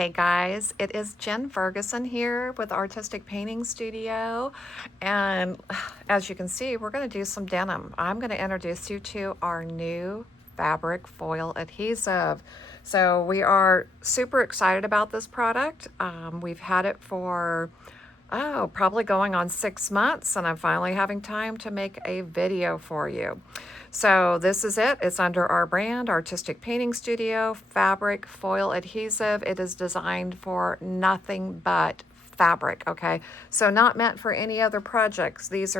Hey guys, it is Jen Ferguson here with Artistic Painting Studio, and as you can see, we're going to do some denim. I'm going to introduce you to our new fabric foil adhesive. So we are super excited about this product. We've had it for probably going on 6 months, and I'm finally having time to make a video for you. So this is it. It's under our brand, Artistic Painting Studio, fabric foil adhesive. It is designed for nothing but fabric, okay? So not meant for any other projects. This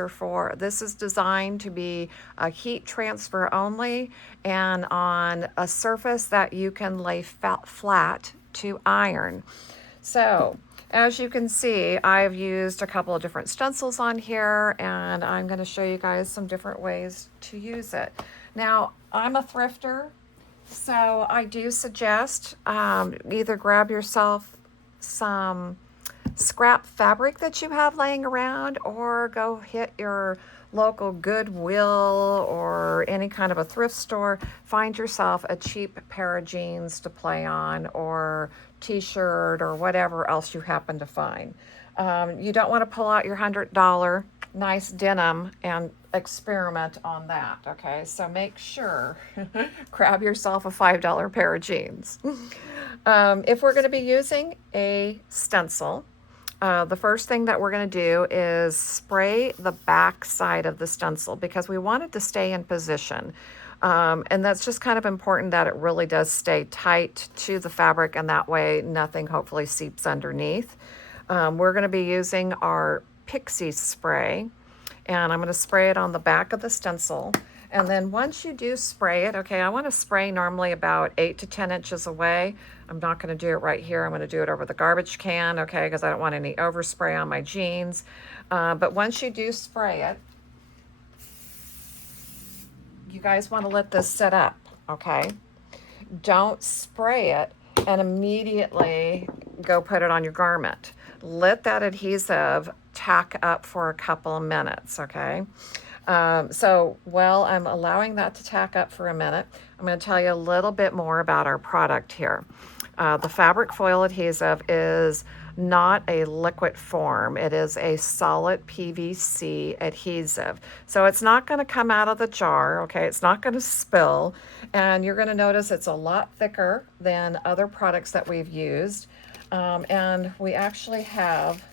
is designed to be a heat transfer only and on a surface that you can lay flat to iron. So as you can see, I've used a couple of different stencils on here, and I'm going to show you guys some different ways to use it. Now, I'm a thrifter, so I do suggest either grab yourself some scrap fabric that you have laying around, or go hit your local Goodwill or any kind of a thrift store, find yourself a cheap pair of jeans to play on, or t-shirt, or whatever else you happen to find. You don't want to pull out your $100 nice denim and experiment on that, okay? So make sure, grab yourself a $5 pair of jeans. If we're going to be using a stencil, the first thing that we're going to do is spray the back side of the stencil, because we want it to stay in position. And that's just kind of important that it really does stay tight to the fabric, and that way nothing hopefully seeps underneath. We're going to be using our Pixie spray, and I'm going to spray it on the back of the stencil. And then once you do spray it, okay, I want to spray normally about 8 to 10 inches away. I'm not going to do it right here. I'm going to do it over the garbage can, okay, because I don't want any overspray on my jeans. But once you do spray it, you guys want to let this set up, okay? Don't spray it and immediately go put it on your garment. Let that adhesive tack up for a couple of minutes, okay? So while I'm allowing that to tack up for a minute, I'm going to tell you a little bit more about our product here. The fabric foil adhesive is not a liquid form. It is a solid PVC adhesive. So it's not going to come out of the jar, okay? It's not going to spill. And you're going to notice it's a lot thicker than other products that we've used. And we actually have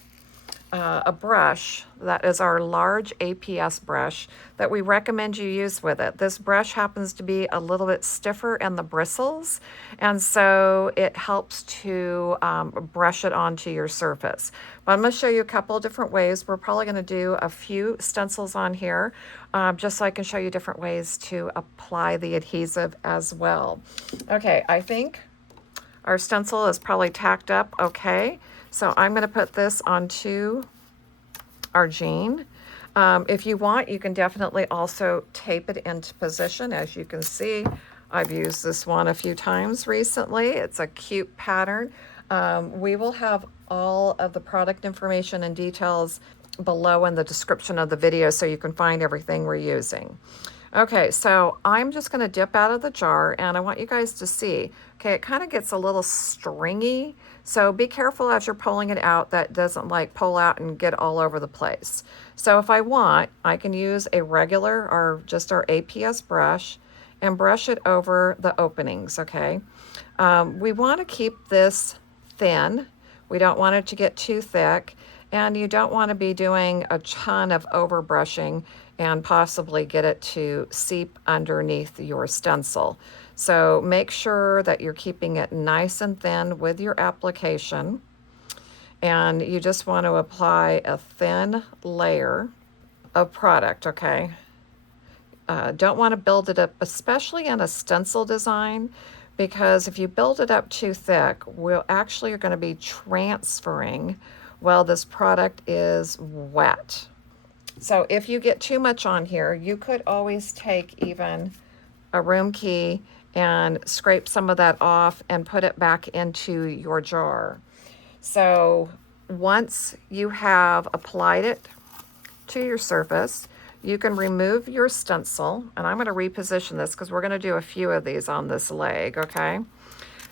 a brush that is our large APS brush that we recommend you use with it. This brush happens to be a little bit stiffer in the bristles, and so it helps to brush it onto your surface. But I'm going to show you a couple of different ways. We're probably going to do a few stencils on here, just so I can show you different ways to apply the adhesive as well. Okay, I think our stencil is probably tacked up okay. So I'm going to put this onto our jean. If you want, you can definitely also tape it into position. As you can see, I've used this one a few times recently. It's a cute pattern. We will have all of the product information and details below in the description of the video, so you can find everything we're using. Okay, so I'm just going to dip out of the jar, and I want you guys to see, okay, it kind of gets a little stringy, so be careful as you're pulling it out that doesn't like pull out and get all over the place. So if I want, I can use a regular or just our APS brush and brush it over the openings, okay? We want to keep this thin. We don't want it to get too thick, and you don't want to be doing a ton of over brushing and possibly get it to seep underneath your stencil. So make sure that you're keeping it nice and thin with your application, and you just want to apply a thin layer of product, okay? Don't want to build it up, especially in a stencil design, because if you build it up too thick, we'll actually are going to be transferring while this product is wet. So if you get too much on here, you could always take even a room key and scrape some of that off and put it back into your jar. So once you have applied it to your surface, you can remove your stencil, and I'm going to reposition this because we're going to do a few of these on this leg, okay?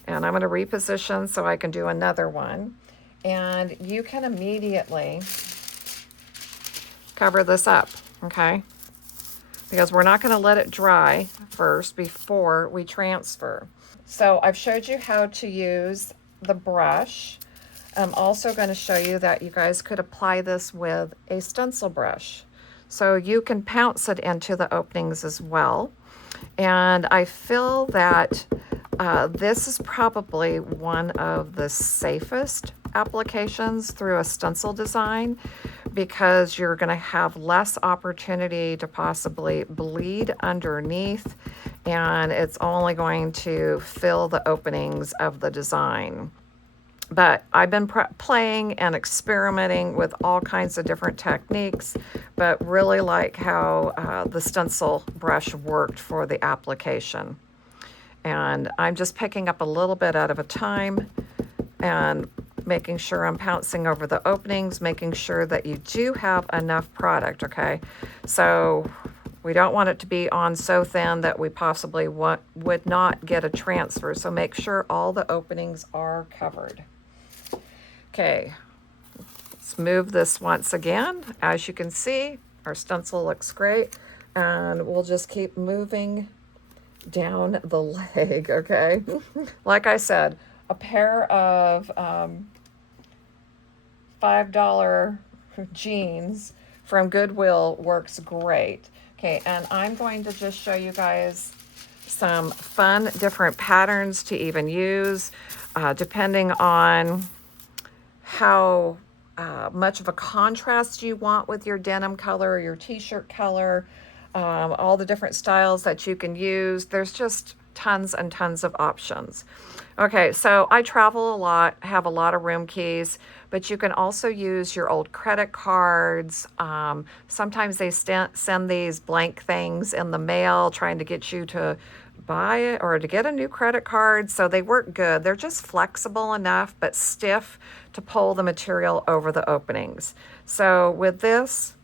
And I'm going to reposition so I can do another one. And you can immediately cover this up, okay? Because we're not going to let it dry first before we transfer. So I've showed you how to use the brush. I'm also going to show you that you guys could apply this with a stencil brush. So you can pounce it into the openings as well. And I feel that this is probably one of the safest applications through a stencil design, because you're going to have less opportunity to possibly bleed underneath, and it's only going to fill the openings of the design. But I've been playing and experimenting with all kinds of different techniques, but really like how the stencil brush worked for the application. And I'm just picking up a little bit out of a time and making sure I'm pouncing over the openings, making sure that you do have enough product, okay? So we don't want it to be on so thin that we possibly would not get a transfer. So make sure all the openings are covered. Okay, let's move this once again. As you can see, our stencil looks great, and we'll just keep moving down the leg, okay? Like I said, a pair of $5 jeans from Goodwill works great. Okay, and I'm going to just show you guys some fun different patterns to even use, depending on how much of a contrast you want with your denim color or your t-shirt color, all the different styles that you can use. There's just tons and tons of options. Okay, so I travel a lot, have a lot of room keys, but you can also use your old credit cards. Sometimes they send these blank things in the mail trying to get you to buy it or to get a new credit card. So they work good. They're just flexible enough but stiff to pull the material over the openings. So with this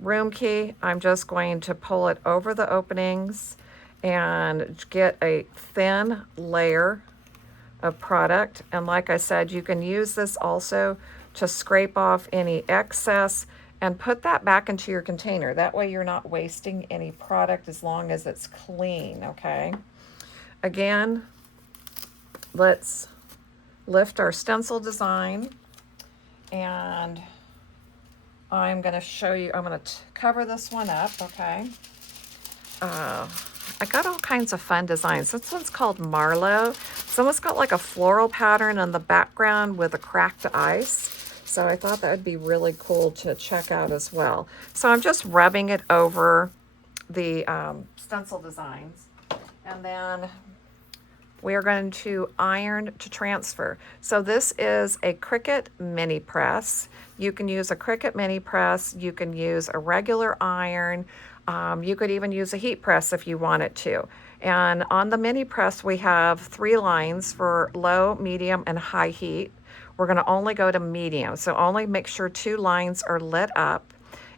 room key, I'm just going to pull it over the openings and get a thin layer of product. And like I said, you can use this also to scrape off any excess and put that back into your container. That way you're not wasting any product as long as it's clean, okay? Again, let's lift our stencil design, and I'm gonna show you, I'm gonna cover this one up, okay? I got all kinds of fun designs. This one's called Marlowe. Someone's got like a floral pattern in the background with a cracked ice. So I thought that would be really cool to check out as well. So I'm just rubbing it over the stencil designs. And then we are going to iron to transfer. So this is a Cricut mini press. You can use a Cricut mini press. You can use a regular iron. You could even use a heat press if you wanted to. And on the mini press, we have 3 lines for low, medium, and high heat. We're going to only go to medium. So only make sure 2 lines are lit up.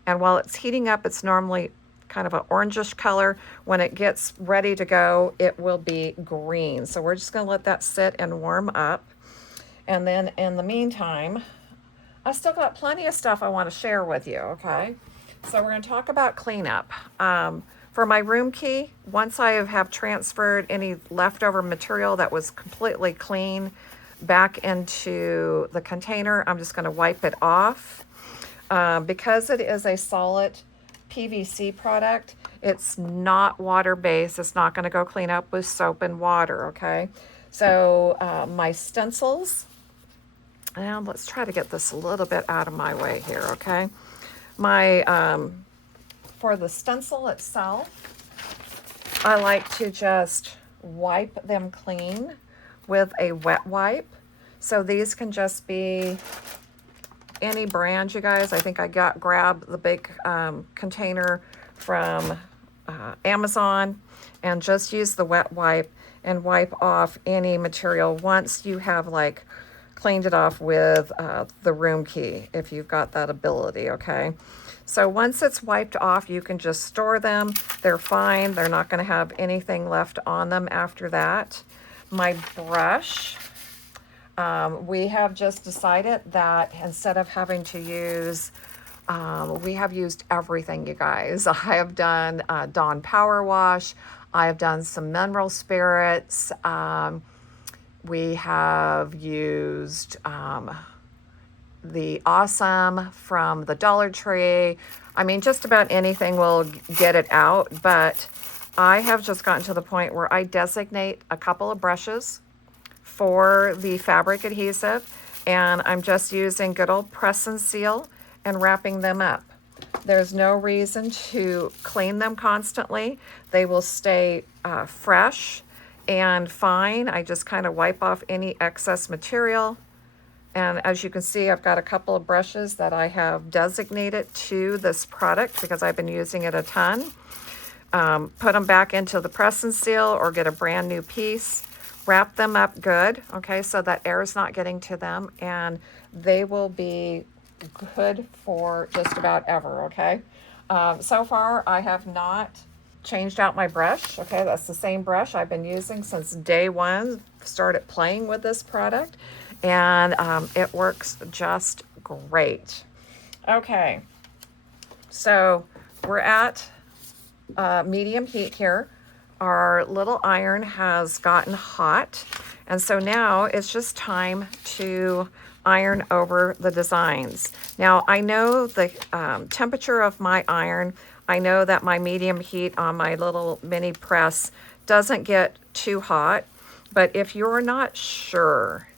And while it's heating up, it's normally kind of an orangish color. When it gets ready to go, it will be green. So we're just going to let that sit and warm up. And then in the meantime, I still got plenty of stuff I want to share with you, okay? So we're going to talk about cleanup. For my room key, once I have transferred any leftover material that was completely clean back into the container, I'm just going to wipe it off. Because it is a solid PVC product, it's not water-based. It's not going to go clean up with soap and water, okay? So my stencils, and let's try to get this a little bit out of my way here, okay? My for the stencil itself, I like to just wipe them clean with a wet wipe. So these can just be any brand, you guys. I think I grabbed the big container from Amazon, and just use the wet wipe and wipe off any material once you have like cleaned it off with the room key, if you've got that ability, okay? So once it's wiped off, you can just store them. They're fine. They're not going to have anything left on them after that. My brush, we have just decided that instead of having to use, we have used everything, you guys. I have done Dawn Power Wash. I have done some mineral spirits. We have used the Awesome from the Dollar Tree. I mean, just about anything will get it out, but I have just gotten to the point where I designate a couple of brushes for the fabric adhesive, and I'm just using good old press and seal and wrapping them up. There's no reason to clean them constantly. They will stay fresh and fine. I just kind of wipe off any excess material. And as you can see, I've got a couple of brushes that I have designated to this product because I've been using it a ton. Put them back into the press and seal or get a brand new piece. Wrap them up good, okay, so that air is not getting to them, and they will be good for just about ever, okay? So far, I have not changed out my brush, okay? That's the same brush I've been using since day one, started playing with this product, and it works just great. Okay, so we're at medium heat here. Our little iron has gotten hot, and so now it's just time to iron over the designs. Now I know the temperature of my iron. I know that my medium heat on my little mini press doesn't get too hot, but if you're not sure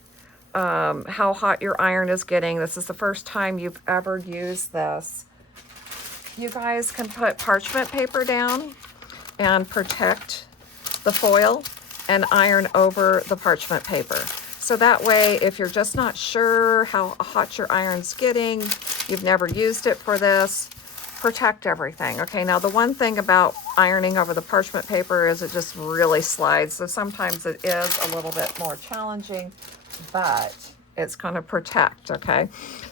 how hot your iron is getting, this is the first time you've ever used this, you guys can put parchment paper down and protect the foil and iron over the parchment paper. So that way, if you're just not sure how hot your iron's getting, you've never used it for this, protect everything. Okay, now the one thing about ironing over the parchment paper is it just really slides. So sometimes it is a little bit more challenging, but it's going to protect, okay?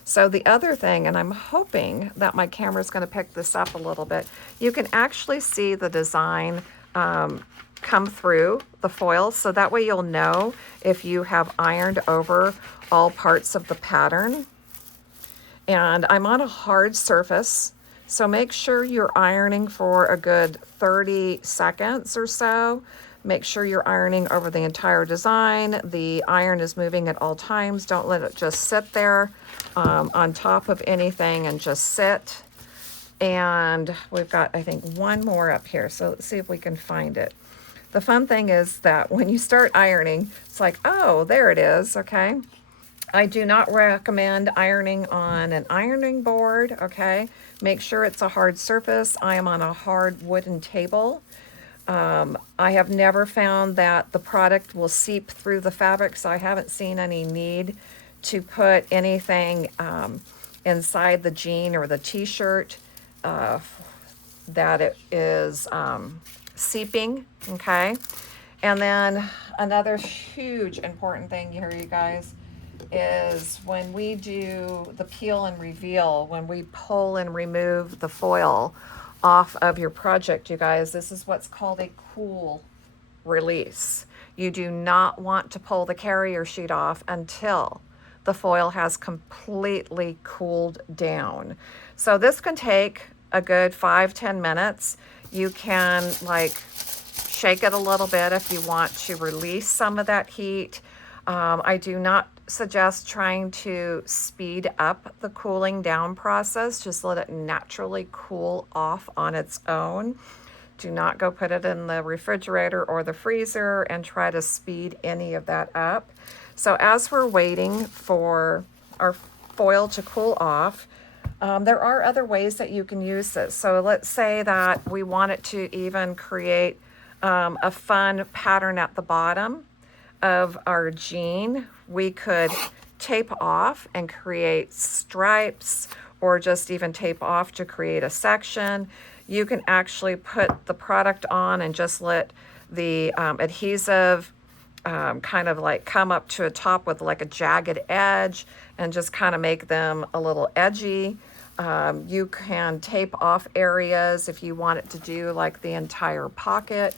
So the other thing, and I'm hoping that my camera is going to pick this up a little bit, you can actually see the design come through the foil, so that way you'll know if you have ironed over all parts of the pattern. And I'm on a hard surface, so make sure you're ironing for a good 30 seconds or so. Make sure you're ironing over the entire design. The iron is moving at all times. Don't let it just sit there on top of anything and just sit. And we've got, I think, one more up here. So let's see if we can find it. The fun thing is that when you start ironing, it's like, oh, there it is, okay? I do not recommend ironing on an ironing board, okay? Make sure it's a hard surface. I am on a hard wooden table. I have never found that the product will seep through the fabric, so I haven't seen any need to put anything inside the jean or the t-shirt that it is seeping, okay? And then another huge important thing here, you guys, is when we do the peel and reveal, when we pull and remove the foil off of your project, you guys, this is what's called a cool release. You do not want to pull the carrier sheet off until the foil has completely cooled down. So this can take a good 5-10 minutes. You can like shake it a little bit if you want to release some of that heat. I do not suggest trying to speed up the cooling down process. Just let it naturally cool off on its own. Do not go put it in the refrigerator or the freezer and try to speed any of that up. So as we're waiting for our foil to cool off, there are other ways that you can use this. So let's say that we wanted to even create a fun pattern at the bottom of our jean. We could tape off and create stripes, or just even tape off to create a section. You can actually put the product on and just let the adhesive kind of like come up to a top with like a jagged edge and just kind of make them a little edgy. You can tape off areas if you want it to do like the entire pocket.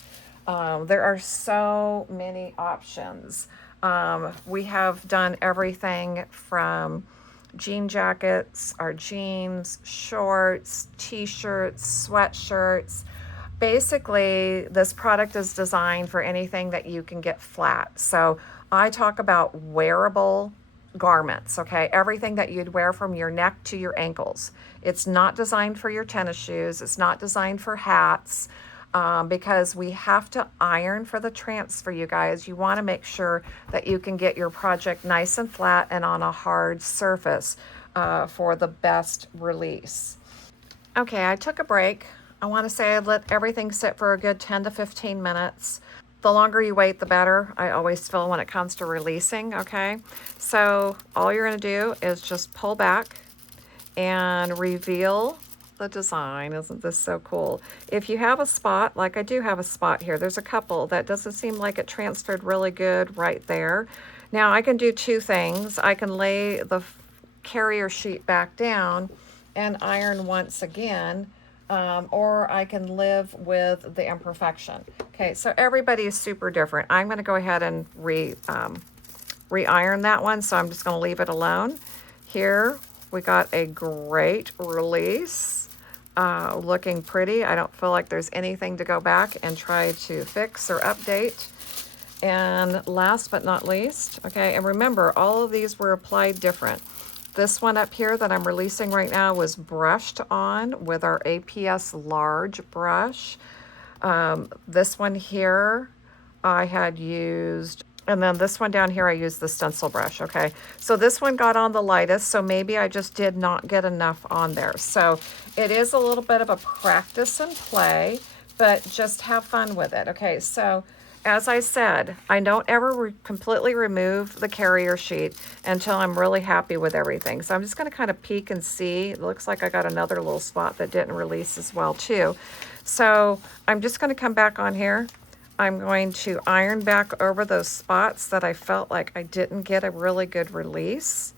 There are so many options. We have done everything from jean jackets, our jeans, shorts, t-shirts, sweatshirts. Basically, this product is designed for anything that you can get flat. So I talk about wearable garments, okay? Everything that you'd wear from your neck to your ankles. It's not designed for your tennis shoes. It's not designed for hats. Because we have to iron for the transfer, you guys. You want to make sure that you can get your project nice and flat and on a hard surface for the best release. Okay, I took a break. I want to say I let everything sit for a good 10 to 15 minutes. The longer you wait, the better. I always feel when it comes to releasing, okay? So all you're going to do is just pull back and reveal the design. Isn't this so cool? If you have a spot, like I do have a spot here, there's a couple that doesn't seem like it transferred really good right there. Now I can do two things. I can lay the carrier sheet back down and iron once again, or I can live with the imperfection. Okay, so everybody is super different. I'm going to go ahead and re-iron that one, so I'm just going to leave it alone. Here we got a great release, looking pretty. I don't feel like there's anything to go back and try to fix or update. And last but not least, okay, and remember, all of these were applied different. This one up here that I'm releasing right now was brushed on with our APS large brush. This one here I had used, and then this one down here I used the stencil brush, okay? So this one got on the lightest, so maybe I just did not get enough on there. So it is a little bit of a practice and play, but just have fun with it, okay? So as I said, I don't ever completely remove the carrier sheet until I'm really happy with everything. So I'm just going to kind of peek and see. It looks like I got another little spot that didn't release as well too. So I'm just going to come back on here. I'm going to iron back over those spots that I felt like I didn't get a really good release,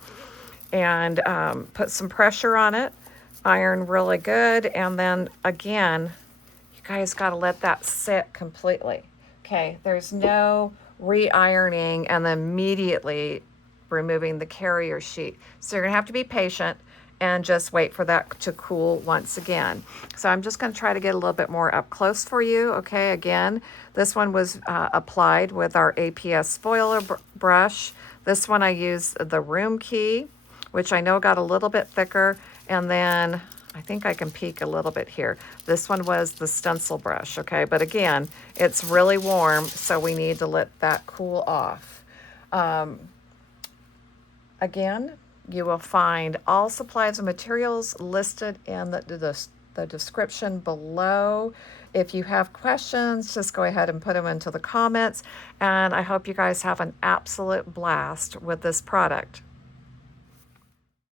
and put some pressure on it, iron really good, and then again, you guys got to let that sit completely. Okay, there's no re-ironing and then immediately removing the carrier sheet. So you're gonna have to be patient and just wait for that to cool once again. So I'm just gonna try to get a little bit more up close for you. Okay, again, this one was applied with our APS foiler brush. This one I used the room key, which I know got a little bit thicker, and then I think I can peek a little bit here. This one was the stencil brush, okay? But again, it's really warm, so we need to let that cool off. Again, you will find all supplies and materials listed in the description below. If you have questions, just go ahead and put them into the comments. And I hope you guys have an absolute blast with this product.